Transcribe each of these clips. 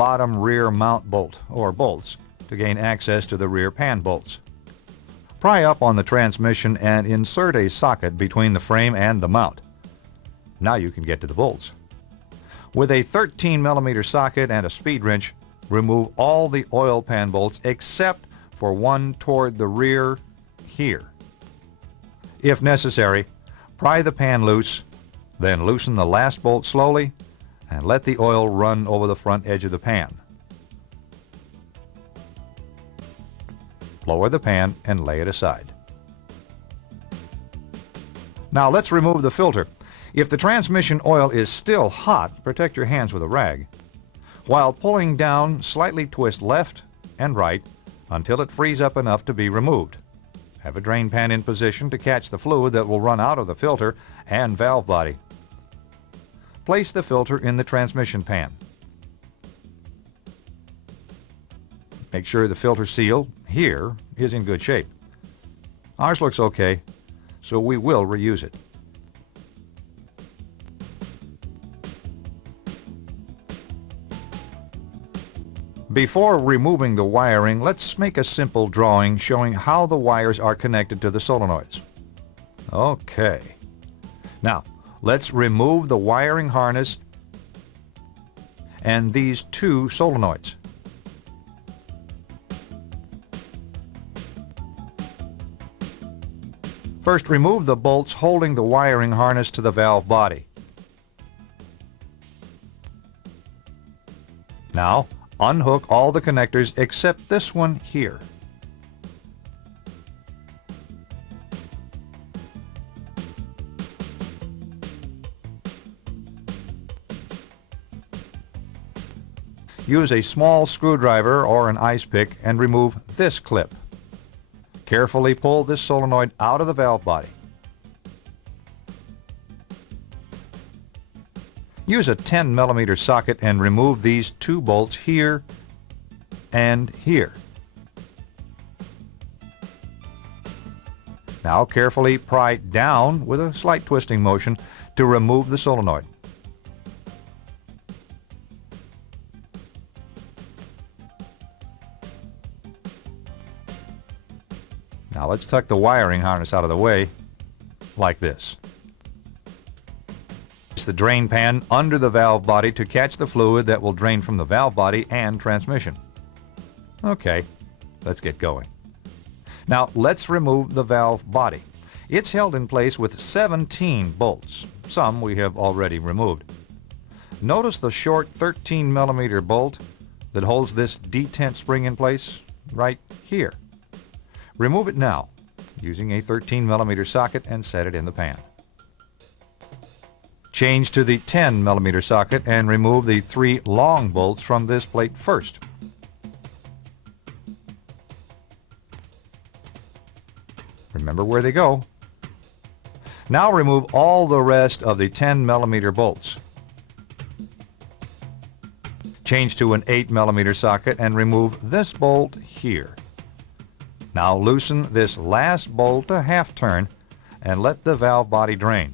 bottom rear mount bolt, or bolts, to gain access to the rear pan bolts. Pry up on the transmission and insert a socket between the frame and the mount. Now you can get to the bolts. With a 13mm socket and a speed wrench, remove all the oil pan bolts except for one toward the rear here. If necessary, pry the pan loose, then loosen the last bolt slowly and let the oil run over the front edge of the pan. Lower the pan and lay it aside. Now let's remove the filter. If the transmission oil is still hot, protect your hands with a rag. While pulling down, slightly twist left and right until it frees up enough to be removed. Have a drain pan in position to catch the fluid that will run out of the filter and valve body. Place the filter in the transmission pan. Make sure the filter seal here is in good shape. Ours looks okay, so we will reuse it. Before removing the wiring, let's make a simple drawing showing how the wires are connected to the solenoids. Okay. Now, let's remove the wiring harness and these two solenoids. First, remove the bolts holding the wiring harness to the valve body. Now, unhook all the connectors except this one here. Use a small screwdriver or an ice pick and remove this clip. Carefully pull this solenoid out of the valve body. Use a 10mm socket and remove these two bolts here and here. Now carefully pry down with a slight twisting motion to remove the solenoid. Now let's tuck the wiring harness out of the way, like this. Place the drain pan under the valve body to catch the fluid that will drain from the valve body and transmission. Okay, let's get going. Now let's remove the valve body. It's held in place with 17 bolts. Some we have already removed. Notice the short 13mm bolt that holds this detent spring in place right here. Remove it now using a 13mm socket and set it in the pan. Change to the 10mm socket and remove the 3 long bolts from this plate first. Remember where they go. Now remove all the rest of the 10mm bolts. Change to an 8mm socket and remove this bolt here. Now loosen this last bolt a half turn and let the valve body drain.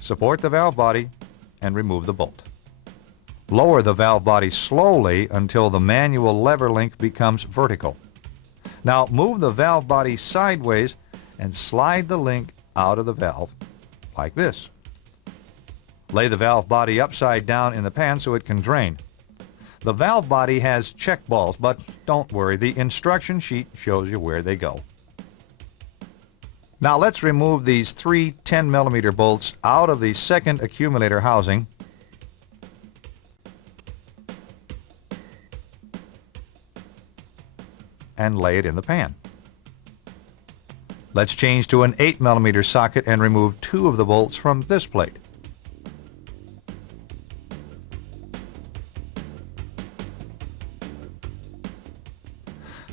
Support the valve body and remove the bolt. Lower the valve body slowly until the manual lever link becomes vertical. Now move the valve body sideways and slide the link out of the valve like this. Lay the valve body upside down in the pan so it can drain. The valve body has check balls, but don't worry, the instruction sheet shows you where they go. Now let's remove these 3 10mm bolts out of the second accumulator housing and lay it in the pan. Let's change to an 8mm socket and remove 2 of the bolts from this plate.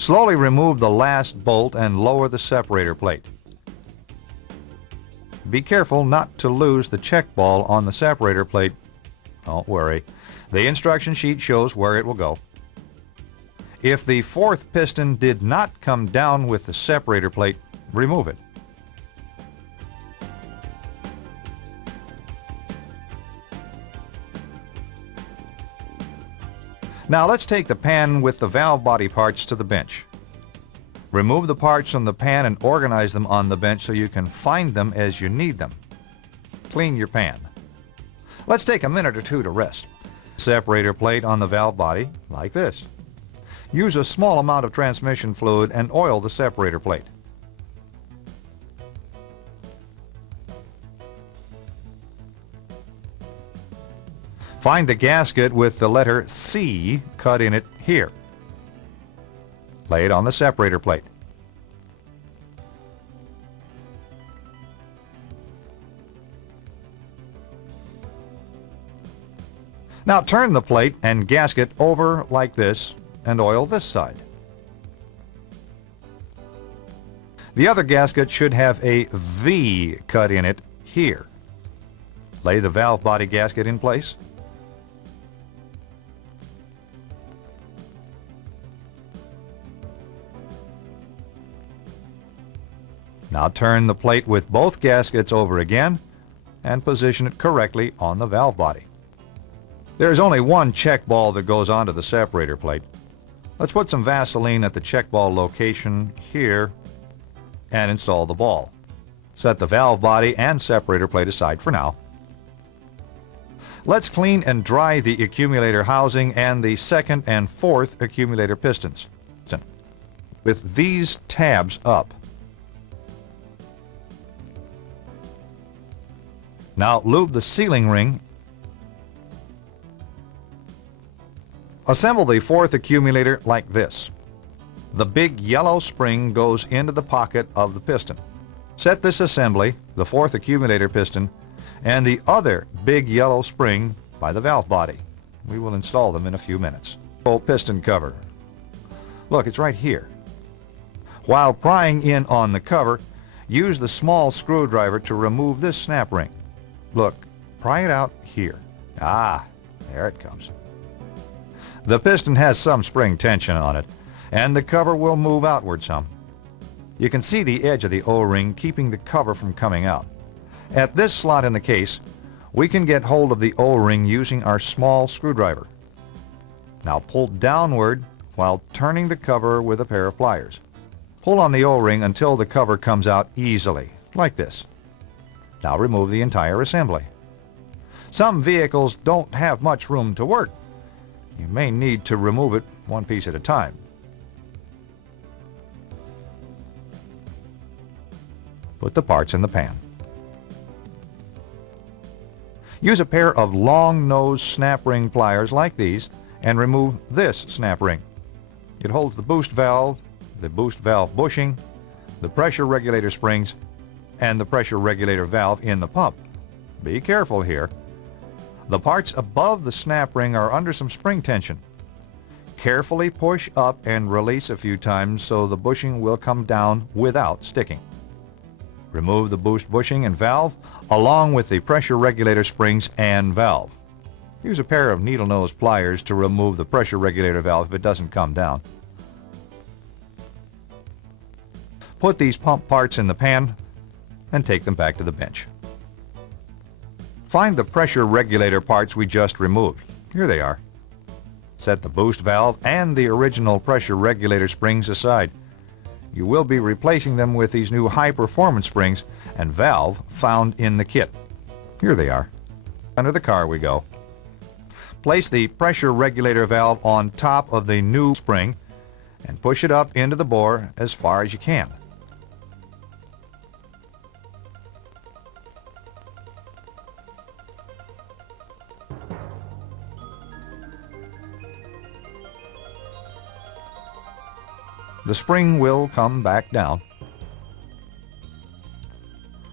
Slowly remove the last bolt and lower the separator plate. Be careful not to lose the check ball on the separator plate. Don't worry, the instruction sheet shows where it will go. If the 4th piston did not come down with the separator plate, remove it. Now let's take the pan with the valve body parts to the bench. Remove the parts from the pan and organize them on the bench so you can find them as you need them. Clean your pan. Let's take a minute or two to rest. Separator plate on the valve body, like this. Use a small amount of transmission fluid and oil the separator plate. Find the gasket with the letter C cut in it here. Lay it on the separator plate. Now turn the plate and gasket over like this and oil this side. The other gasket should have a V cut in it here. Lay the valve body gasket in place. Now turn the plate with both gaskets over again and position it correctly on the valve body. There is only one check ball that goes onto the separator plate. Let's put some Vaseline at the check ball location here and install the ball. Set the valve body and separator plate aside for now. Let's clean and dry the accumulator housing and the second and fourth accumulator pistons with these tabs up. Now lube the sealing ring. Assemble the fourth accumulator like this. The big yellow spring goes into the pocket of the piston. Set this assembly, the fourth accumulator piston, and the other big yellow spring by the valve body. We will install them in a few minutes. Piston cover. Look, it's right here. While prying in on the cover, use the small screwdriver to remove this snap ring. Look, pry it out here. Ah, there it comes. The piston has some spring tension on it, and the cover will move outward some. You can see the edge of the O-ring keeping the cover from coming out. At this slot in the case, we can get hold of the O-ring using our small screwdriver. Now pull downward while turning the cover with a pair of pliers. Pull on the O-ring until the cover comes out easily, like this. Now remove the entire assembly. Some vehicles don't have much room to work. You may need to remove it one piece at a time. Put the parts in the pan. Use a pair of long nose snap ring pliers like these and remove this snap ring. It holds the boost valve bushing, the pressure regulator springs, and the pressure regulator valve in the pump. Be careful here. The parts above the snap ring are under some spring tension. Carefully push up and release a few times so the bushing will come down without sticking. Remove the boost bushing and valve along with the pressure regulator springs and valve. Use a pair of needle nose pliers to remove the pressure regulator valve if it doesn't come down. Put these pump parts in the pan and take them back to the bench. Find the pressure regulator parts we just removed. Here they are. Set the boost valve and the original pressure regulator springs aside. You will be replacing them with these new high-performance springs and valve found in the kit. Here they are. Under the car we go. Place the pressure regulator valve on top of the new spring and push it up into the bore as far as you can. The spring will come back down.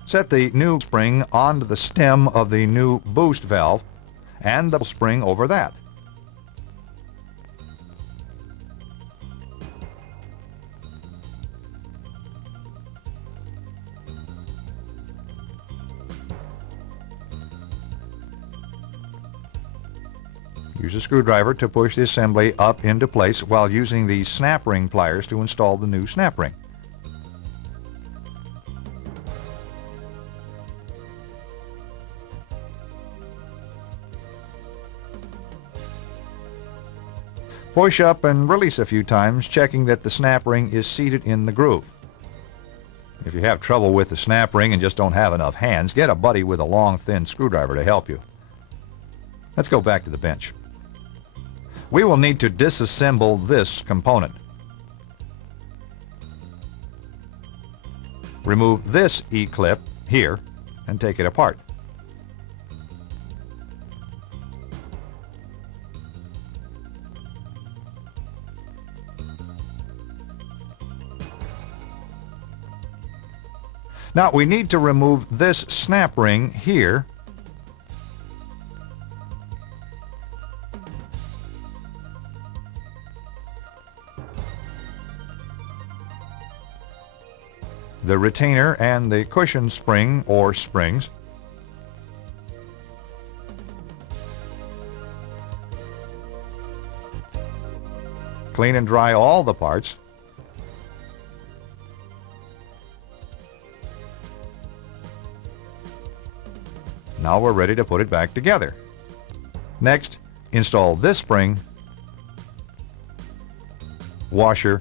Set the new spring onto the stem of the new boost valve and the spring over that. Use a screwdriver to push the assembly up into place while using the snap ring pliers to install the new snap ring. Push up and release a few times, checking that the snap ring is seated in the groove. If you have trouble with the snap ring and just don't have enough hands, get a buddy with a long, thin screwdriver to help you. Let's go back to the bench. We will need to disassemble this component. Remove this E-clip here and take it apart. Now we need to remove this snap ring here . The retainer and the cushion spring or springs. Clean and dry all the parts. Now we're ready to put it back together. Next, install this spring, washer,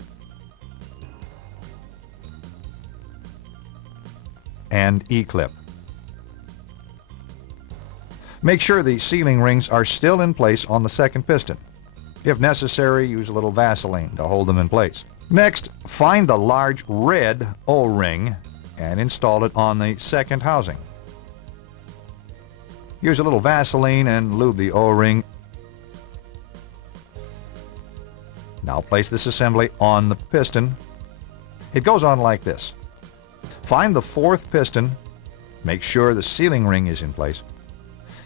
and E-clip. Make sure the sealing rings are still in place on the second piston. If necessary, use a little Vaseline to hold them in place. Next, find the large red O-ring and install it on the second housing. Use a little Vaseline and lube the O-ring. Now place this assembly on the piston. It goes on like this. Find the fourth piston. Make sure the sealing ring is in place.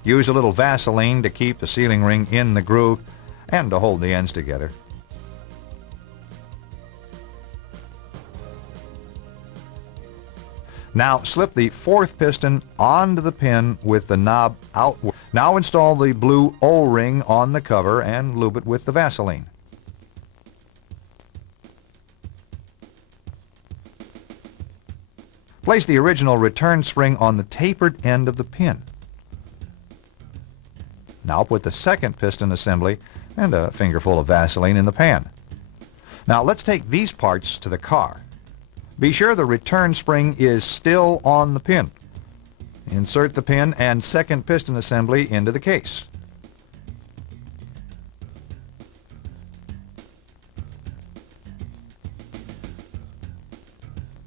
Use a little Vaseline to keep the sealing ring in the groove and to hold the ends together. Now slip the fourth piston onto the pin with the knob outward. Now install the blue O-ring on the cover and lube it with the Vaseline. Place the original return spring on the tapered end of the pin. Now put the second piston assembly and a fingerful of Vaseline in the pan. Now let's take these parts to the car. Be sure the return spring is still on the pin. Insert the pin and second piston assembly into the case.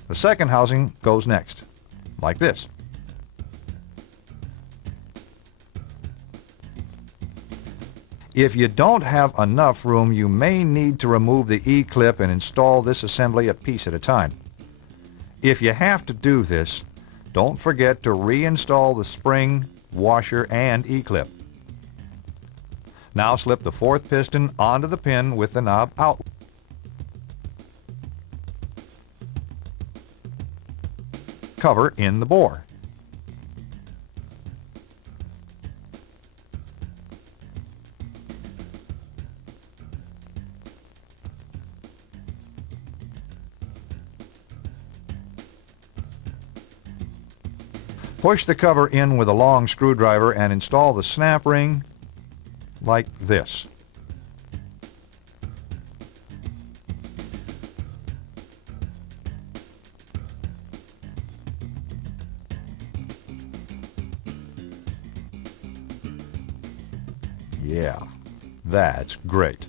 The second housing goes next, like this. If you don't have enough room, you may need to remove the E-clip and install this assembly a piece at a time. If you have to do this, don't forget to reinstall the spring, washer, and E-clip. Now slip the fourth piston onto the pin with the knob out. Cover in the bore. Push the cover in with a long screwdriver and install the snap ring like this. Yeah, that's great.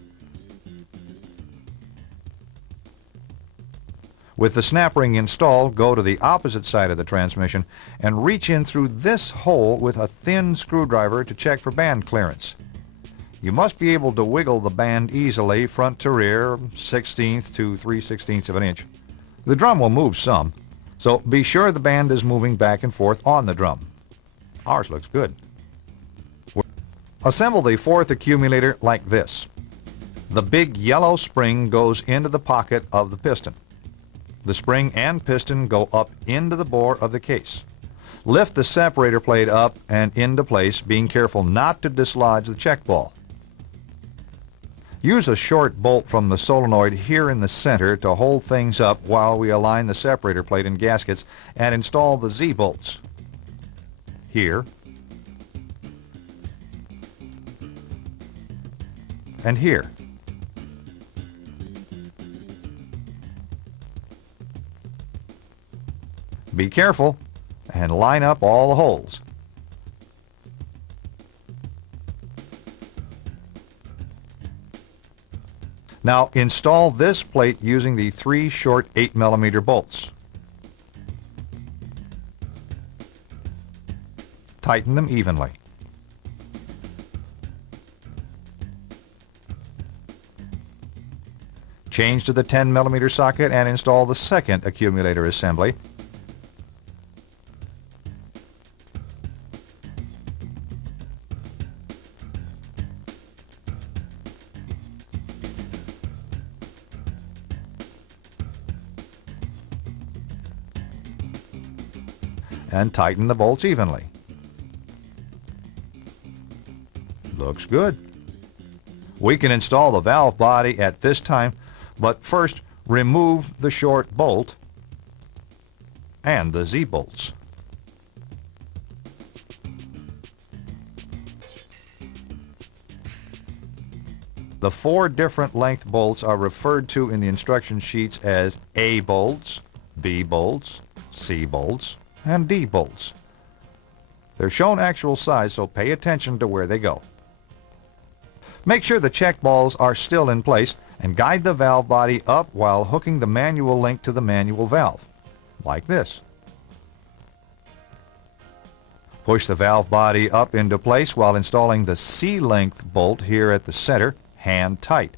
With the snap ring installed, go to the opposite side of the transmission and reach in through this hole with a thin screwdriver to check for band clearance. You must be able to wiggle the band easily front to rear, 1/16 to 3/16 of an inch. The drum will move some, so be sure the band is moving back and forth on the drum. Ours looks good. Assemble the fourth accumulator like this. The big yellow spring goes into the pocket of the piston. The spring and piston go up into the bore of the case. Lift the separator plate up and into place, being careful not to dislodge the check ball. Use a short bolt from the solenoid here in the center to hold things up while we align the separator plate and gaskets and install the Z-bolts. Here and here. Be careful and line up all the holes. Now install this plate using the 3 short 8mm bolts. Tighten them evenly. Change to the 10mm socket and install the second accumulator assembly. And tighten the bolts evenly. Looks good. We can install the valve body at this time, but first remove the short bolt and the Z-bolts. The 4 different length bolts are referred to in the instruction sheets as A bolts, B bolts, C bolts, and D bolts. They're shown actual size, so pay attention to where they go. Make sure the check balls are still in place and guide the valve body up while hooking the manual link to the manual valve, like this. Push the valve body up into place while installing the C-length bolt here at the center, hand tight.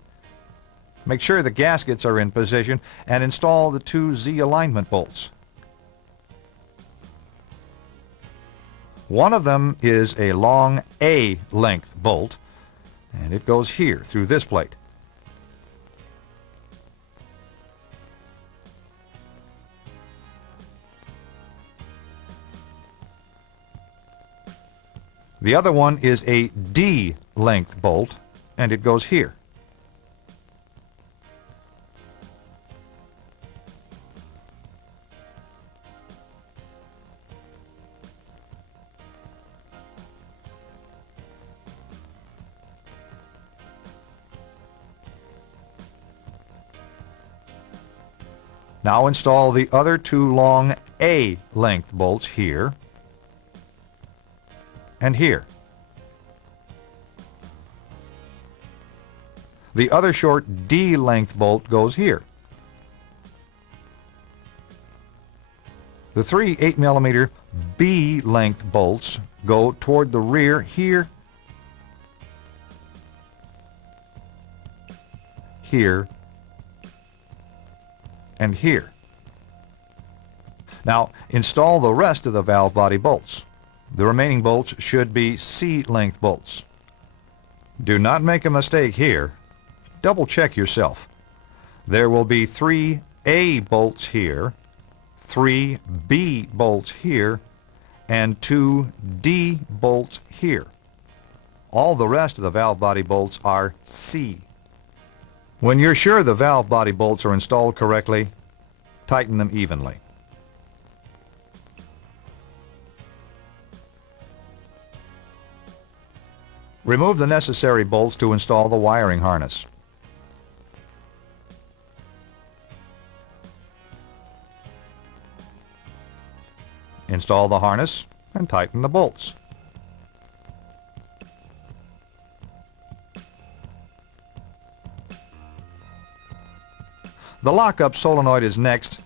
Make sure the gaskets are in position and install the 2 Z alignment bolts. One of them is a long A-length bolt, and it goes here through this plate. The other one is a D-length bolt, and it goes here. Now install the other 2 long A-length bolts here and here. The other short D-length bolt goes here. The 3 8mm B-length bolts go toward the rear here, here, and here. Now install the rest of the valve body bolts. The remaining bolts should be C-length bolts. Do not make a mistake here. Double check yourself. There will be 3 A bolts here, 3 B bolts here, and 2 D bolts here. All the rest of the valve body bolts are C. When you're sure the valve body bolts are installed correctly, tighten them evenly. Remove the necessary bolts to install the wiring harness. Install the harness and tighten the bolts. The lockup solenoid is next.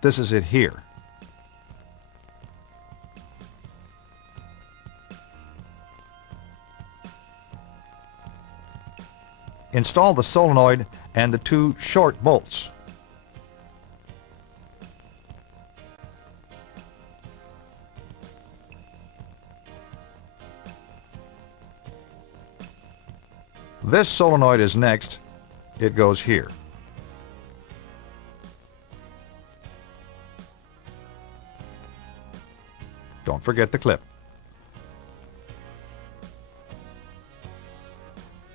This is it here. Install the solenoid and the 2 short bolts. This solenoid is next. It goes here. Don't forget the clip.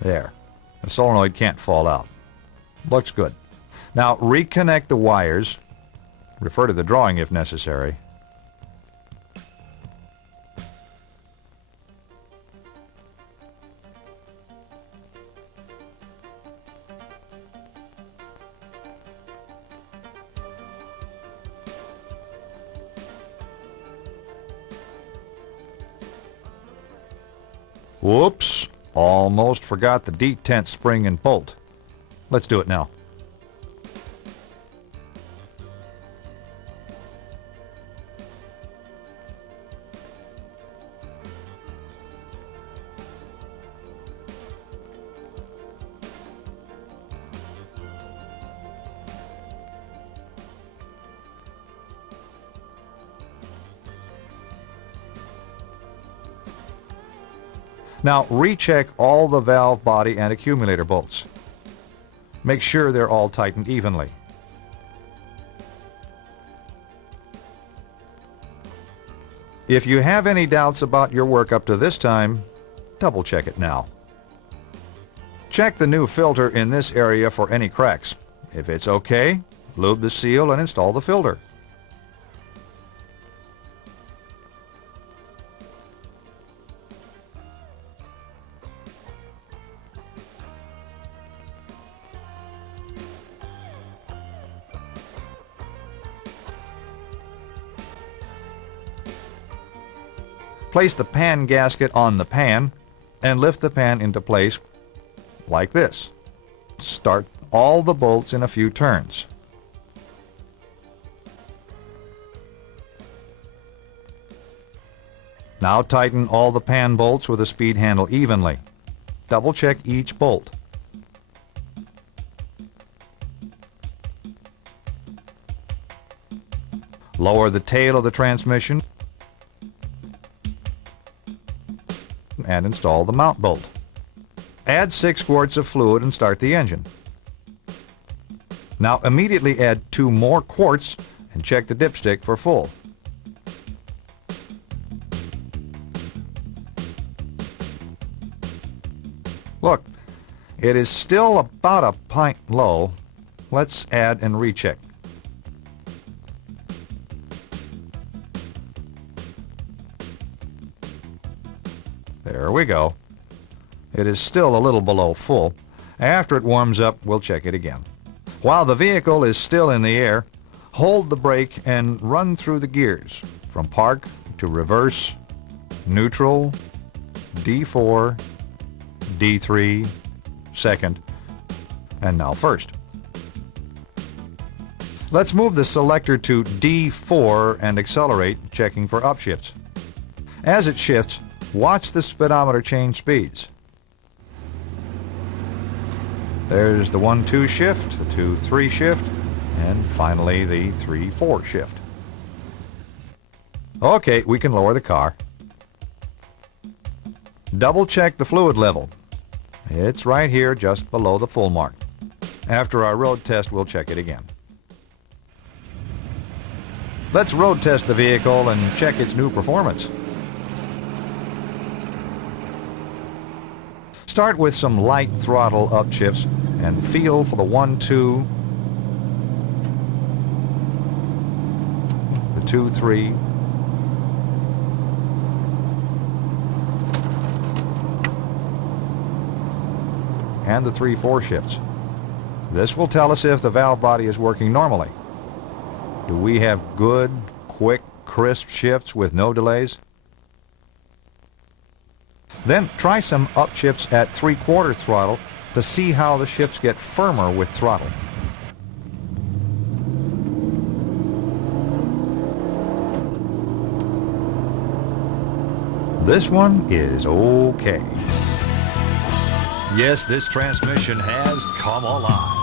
There. The solenoid can't fall out. Looks good. Now reconnect the wires. Refer to the drawing if necessary. Whoops! Almost forgot the detent spring and bolt. Let's do it now. Now recheck all the valve body and accumulator bolts. Make sure they're all tightened evenly. If you have any doubts about your work up to this time, double check it now. Check the new filter in this area for any cracks. If it's okay, lube the seal and install the filter. Place the pan gasket on the pan and lift the pan into place like this. Start all the bolts in a few turns. Now tighten all the pan bolts with a speed handle evenly. Double check each bolt. Lower the tail of the transmission and install the mount bolt. Add 6 quarts of fluid and start the engine. Now immediately add 2 more quarts and check the dipstick for full. Look, it is still about a pint low. Let's add and recheck. There we go. It is still a little below full. After it warms up, we'll check it again. While the vehicle is still in the air, hold the brake and run through the gears from park to reverse, neutral, D4, D3, second, and now first. Let's move the selector to D4 and accelerate, checking for upshifts. As it shifts, watch the speedometer change speeds. There's the 1-2 shift, the 2-3 shift, and finally the 3-4 shift. Okay, we can lower the car. Double check the fluid level. It's right here just below the full mark. After our road test, we'll check it again. Let's road test the vehicle and check its new performance. Start with some light throttle upshifts and feel for the 1-2, the 2-3, and the 3-4 shifts. This will tell us if the valve body is working normally. Do we have good, quick, crisp shifts with no delays? Then try some upshifts at 3/4 throttle to see how the shifts get firmer with throttle. This one is okay. Yes, this transmission has come alive.